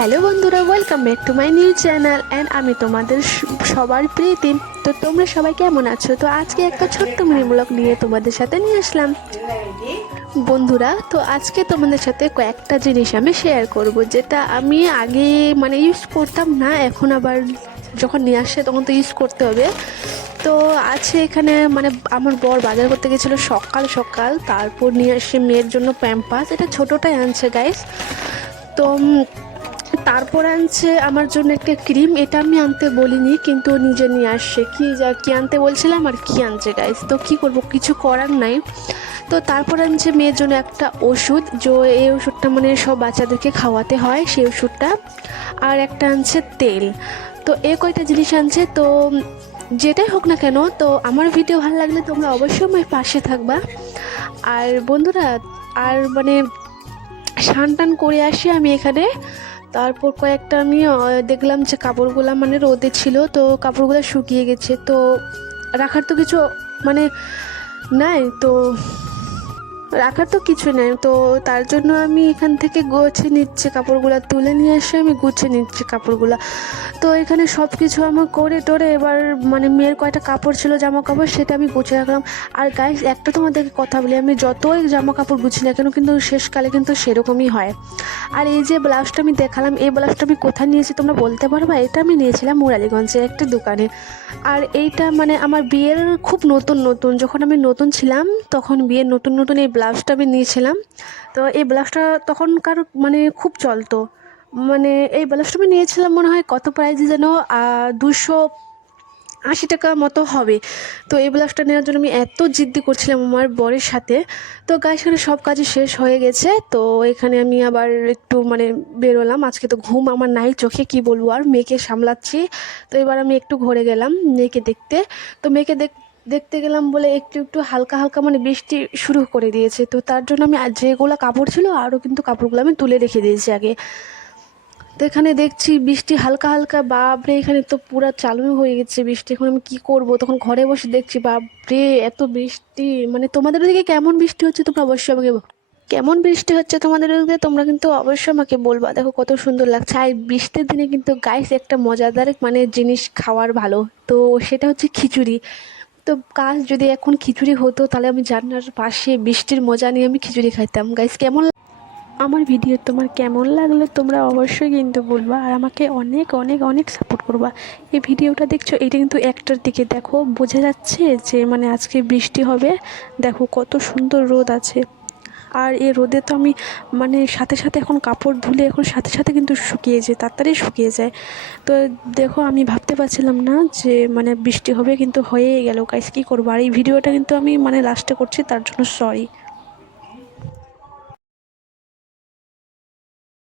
Hello বন্ধুরা, welcome back to my new channel and আমি তোমাদের সবার প্রীতি। তো তোমরা সবাই কেমন আছো? তো আজকে একটা ছোট্ট মিনি ব্লগ নিয়ে তোমাদের সাথে নিয়ে আসলাম বন্ধুরা। তো আজকে তোমাদের সাথে কয়েকটা জিনিস আমি শেয়ার করব, যেটা আমি আগে ইউজ করতাম না, এখন আবার যখন নিয়ে আসছে তখন তো ইউজ করতে হবে। তো আছে এখানে আমার বর বাজার করতে গেছিলো সকাল সকাল, তারপর নিয়ে আসছে মেয়ের জন্য প্যাম্পাস, এটা ছোটোটাই আনছে গাইস। তো তারপর আনছে আমার জন্য একটা ক্রিম, এটা আমি আনতে বলিনি কিন্তু নিজে নিয়ে আসছে। কি আনতে বলছিলাম আর কি আনছে গাইস, তো কি করব, কিছু করার নাই। তো তারপর আনছে মেয়ের জন্য একটা ওষুধ, এই ওষুধটা সব বাচ্চাদেরকে খাওয়াতে হয়, সেই ওষুধটা। আর একটা আনছে তেল। তো এই কয়টা জিনিস আনছে। তো যেটাই হোক না কেন, তো আমার ভিডিও ভালো লাগলে তোমরা অবশ্যই আমার পাশে থাকবা। আর বন্ধুরা, আর স্নান টান করে আসি আমি এখানে। তারপর কয়েকটা আমি দেখলাম যে কাপড়গুলো রোদে ছিল, তো কাপড়গুলো শুকিয়ে গেছে, তো রাখার তো কিছু মানে নাই, তো রাখার তো কিছু নেই। তো তার জন্য আমি এখান থেকে গুছিয়ে নিচ্ছি কাপড়গুলো, তুলে নিয়ে এসে আমি গুছিয়ে নিচ্ছি কাপড়গুলো। তো এখানে সব কিছু আমার করে টোরে এবার মেয়ের কয়টা কাপড় ছিল, জামা কাপড়, সেটা আমি গুছিয়ে রাখলাম। আর গাইস, একটা তোমাদেরকে কথা বলি, আমি যতই জামা কাপড় গুছি না কেন, কিন্তু শেষকালে কিন্তু সেরকমই হয়। আর এই যে ব্লাউজটা আমি দেখালাম, এই ব্লাউজটা আমি কোথায় নিয়েছি তোমরা বলতে পারবা? এটা আমি নিয়েছিলাম মুরালিগঞ্জে একটা দোকানে। আর এইটা আমার বিয়ের খুব নতুন যখন আমি নতুন ছিলাম, তখন বিয়ের নতুন এই ব্লাউজটা আমি নিয়েছিলাম। তো এই ব্লাউজটা তখনকার খুব চলতো। এই ব্লাউজটা আমি নিয়েছিলাম মনে হয় কত প্রাইস যেন 280 টাকা মতো হবে। তো এই ব্লাউজটা নেওয়ার জন্য আমি এত জিদ্দি করছিলাম আমার বরের সাথে। তো গাইস, এখানে সব কাজই শেষ হয়ে গেছে। তো এখানে আমি আবার একটু বেরোলাম, আজকে তো ঘুম আমার নাই চোখে, কি বলবো, আর মেয়েকে সামলাচ্ছি। তো এবার আমি একটু ঘুরে গেলাম মেয়েকে দেখতে। তো মেয়েকে দেখতে গেলাম বলে একটু একটু হালকা হালকা বৃষ্টি শুরু করে দিয়েছে। তো তার জন্য আমি যেগুলো কাপড় ছিল আরও কিন্তু কাপড়গুলো আমি তুলে রেখে দিয়েছি আগে। তো এখানে দেখছি বৃষ্টি হালকা হালকা, বাপরে, এখানে তো পুরা চালু হয়ে গেছে বৃষ্টি। এখন আমি কি করব, তখন ঘরে বসে দেখছি, বাপরে এত বৃষ্টি। তোমাদের ওদিকে কেমন বৃষ্টি হচ্ছে তোমরা অবশ্যই আমাকে কেমন বৃষ্টি হচ্ছে তোমাদের ওদিকে তোমরা কিন্তু অবশ্যই আমাকে বলবা। দেখো কত সুন্দর লাগছে। আর বৃষ্টির দিনে কিন্তু গাইস একটা মজাদার জিনিস খাওয়ার ভালো, তো সেটা হচ্ছে খিচুড়ি। তো কাজ যদি এখন খিচুড়ি হতো, তাহলে আমি জানলার পাশে বৃষ্টির মজা নিয়ে আমি খিচুড়ি খাইতাম। গাইস, আমার ভিডিও তোমার কেমন লাগলো তোমরা অবশ্যই কিন্তু বলবা, আর আমাকে অনেক অনেক অনেক সাপোর্ট করবা। এই ভিডিওটা দেখছো, এটা কিন্তু একটার দিকে, দেখো বোঝা যাচ্ছে যে আজকে বৃষ্টি হবে। দেখো কত সুন্দর রোদ আছে। আর এই রোদে তো আমি সাথে সাথে এখন কাপড় ধুলে এখন সাথে সাথে কিন্তু শুকিয়ে যায়, তাড়াতাড়ি শুকিয়ে যায়। তো দেখো, আমি ভাবতে পারছিলাম না যে বৃষ্টি হবে, কিন্তু হয়েই গেল। গাইস, কী করবো। আর এই ভিডিওটা কিন্তু আমি লাস্টে করছি, তার জন্য সরি।